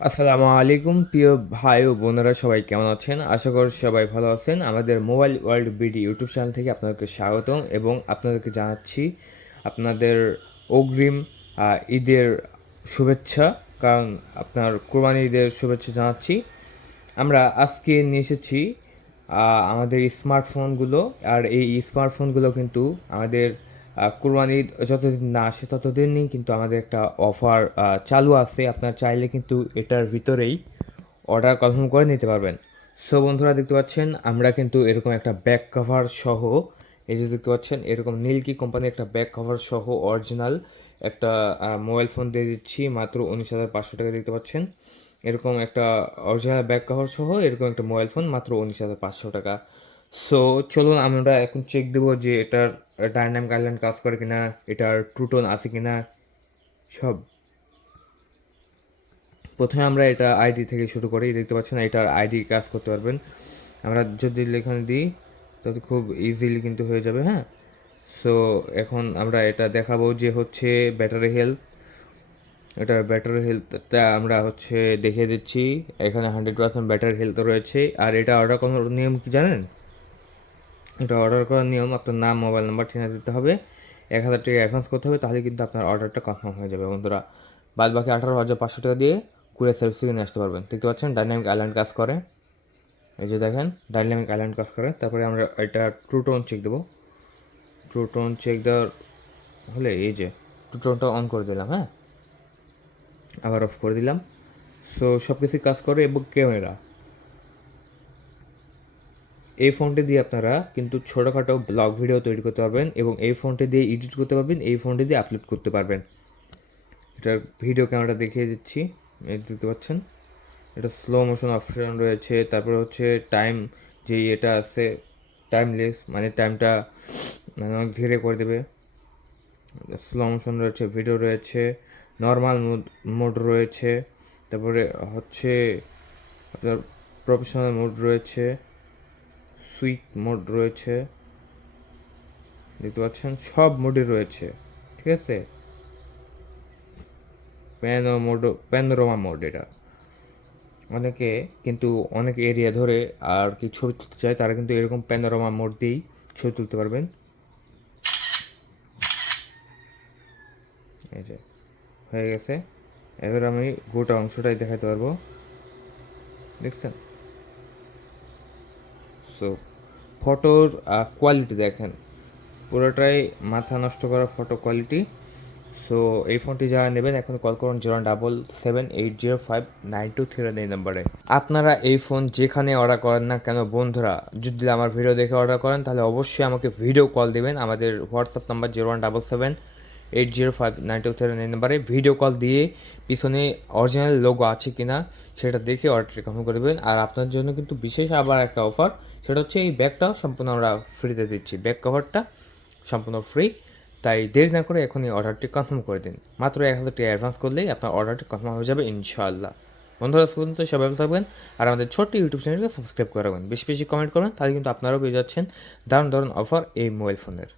আসসালামু আলাইকুম প্রিয় ভাই ও বোনেরা, সবাই কেমন আছেন? আশা করি সবাই ভালো আছেন। আমাদের mobile world BD YouTube channel থেকে আপনাদেরকে স্বাগতম এবং আপনাদেরকে জানাচ্ছি আপনাদের অগ্রিম ঈদের শুভেচ্ছা। কারণ আপনার কোরবানি ঈদের শুভেচ্ছা জানাচ্ছি। আমরা আজকে নিয়ে এসেছি আমাদের স্মার্টফোনগুলো। আর এই স্মার্টফোনগুলো কিন্তু আমাদের কোরবানি ঈদ যতদিন না আসে ততদিনই কিন্তু আমাদের একটা অফার চালু আছে। আপনার চাইলে কিন্তু এটার ভিতরেই অর্ডার কনফার্ম করে নিতে পারবেন। সো বন্ধুরা, দেখতে পাচ্ছেন আমরা কিন্তু এরকম একটা ব্যাক কভার সহ, এই যে দেখতে পাচ্ছেন এরকম নীলকি কোম্পানির একটা ব্যাক কভার সহ অরিজিনাল একটা মোবাইল ফোন দিয়ে দিচ্ছি মাত্র 19,500 টাকা। দেখতে পাচ্ছেন এরকম একটা অরিজিনাল ব্যাক কভার সহ এরকম একটা মোবাইল ফোন মাত্র 19,500 টাকা। সো চলুন আমরা এখন চেক দেবো যে এটার ডাইনামিক আইল্যান্ড কাজ করে কিনা, এটার ট্রুটোন আছে কিনা সব। প্রথমে আমরা এটা আইডি থেকে শুরু করি। দেখতে পাচ্ছেন এটার আইডি কাজ করতে পারবেন। আমরা যদি এখানে দিই তাহলে খুব ইজিলি কিন্তু হয়ে যাবে। হ্যাঁ, সো এখন আমরা এটা দেখাবো যে হচ্ছে ব্যাটারি হেলথ। এটার ব্যাটারি হেলথটা আমরা হচ্ছে দেখিয়ে দিচ্ছি। এখানে 100% ব্যাটারি হেলথ রয়েছে। আর এটা অর্ডার করার নিয়ম কি জানেন? এটা অর্ডার করার নিয়ম, আপনার নাম, মোবাইল নাম্বার, ঠিকানা দিতে হবে, 1,000 টাকা অ্যাডভান্স করতে হবে, তাহলে কিন্তু আপনার অর্ডারটা কনফার্ম হয়ে যাবে বন্ধুরা। বাদ বাকি 18,500 টাকা দিয়ে কুরিয়ার সার্ভিস থেকে নিয়ে আসতে পারবেন। দেখতে পাচ্ছেন ডাইনামিক আইল্যান্ড কাজ করে। এই যে দেখেন ডাইনামিক আইল্যান্ড কাজ করে। তারপরে আমরা এটা ট্রু টোন চেক দেবো। ট্রু টোন চেক দেওয়ার হলে এই যে ট্রু টোনটা অন করে দিলাম। হ্যাঁ, আবার অফ করে দিলাম। সো সব কিছুই কাজ করে। এবং ক্যামেরা, এই ফোনটি দিয়ে আপনারা কিন্তু ছোটোখাটো ব্লগ ভিডিও তৈরি করতে পারবেন এবং এই ফোনটি দিয়ে এডিট করতে পারবেন, এই ফোনটি দিয়ে আপলোড করতে পারবেন। এটার ভিডিও ক্যামেরা দেখিয়ে দিচ্ছি। এই দেখতে পাচ্ছেন এটা স্লো মোশন অপশন রয়েছে। তারপরে হচ্ছে টাইম, যে এটা আছে টাইমলেস, মানে টাইমটা মানে অনেক ধীরে করে দেবে। স্লো মোশন রয়েছে, ভিডিও রয়েছে, নর্মাল মোড রয়েছে, তারপরে হচ্ছে আপনার প্রফেশনাল মোড রয়েছে, সুইট মোড রয়েছে। দেখতে পাচ্ছেন সব মোডে রয়েছে। ঠিক আছে, প্যানোরামা মোড এটা। অনেকে কিন্তু অনেক এরিয়া ধরে আর কি ছবি তুলতে চায়, তারা কিন্তু এরকম প্যানোরামা মোড দিয়েই ছবি তুলতে পারবেন। এই যে হয়ে গেছে। এবার আমি গোটা অংশটাই দেখাতে পারবো। দেখছেন? সো ফটোর কোয়ালিটি দেখেন, পুরোটাই মাথা নষ্ট করা ফটো কোয়ালিটি। সো এই ফোনটি যারা নেবেন এখন কল করুন 077805923 এই নাম্বারে। আপনারা এই ফোন যেখানে অর্ডার করেন না কেন বন্ধুরা, যদি আমার ভিডিও দেখে অর্ডার করেন তাহলে অবশ্যই আমাকে ভিডিও কল দেবেন। আমাদের হোয়াটসঅ্যাপ নাম্বার 017780592 এই নাম্বারে ভিডিও কল দিয়ে পিছনে অরিজিনাল লোগো আছে কিনা সেটা দেখে অর্ডারটি কনফার্ম করে দেবেন। আর আপনার জন্য কিন্তু বিশেষ আবার একটা অফার, সেটা হচ্ছে এই ব্যাগটা সম্পূর্ণ আমরা ফ্রিতে দিচ্ছি। ব্যাগ কভারটা সম্পূর্ণ ফ্রি। তাই দেরি না করে এখনই অর্ডারটি কনফার্ম করে দিন। মাত্র 1,000 টাকা অ্যাডভান্স করলেই আপনার অর্ডারটি কনফার্ম হয়ে যাবে ইনশাআল্লাহ। বন্ধুরা, আজ পর্যন্ত সবাই ভালো থাকবেন আর আমাদের ছোট্ট ইউটিউব চ্যানেলকে সাবস্ক্রাইব করে রাখবেন। বেশি বেশি কমেন্ট করবেন, তাহলে কিন্তু আপনারাও পেয়ে যাচ্ছেন দারুণ দারুণ অফার এই মোবাইল ফোনের।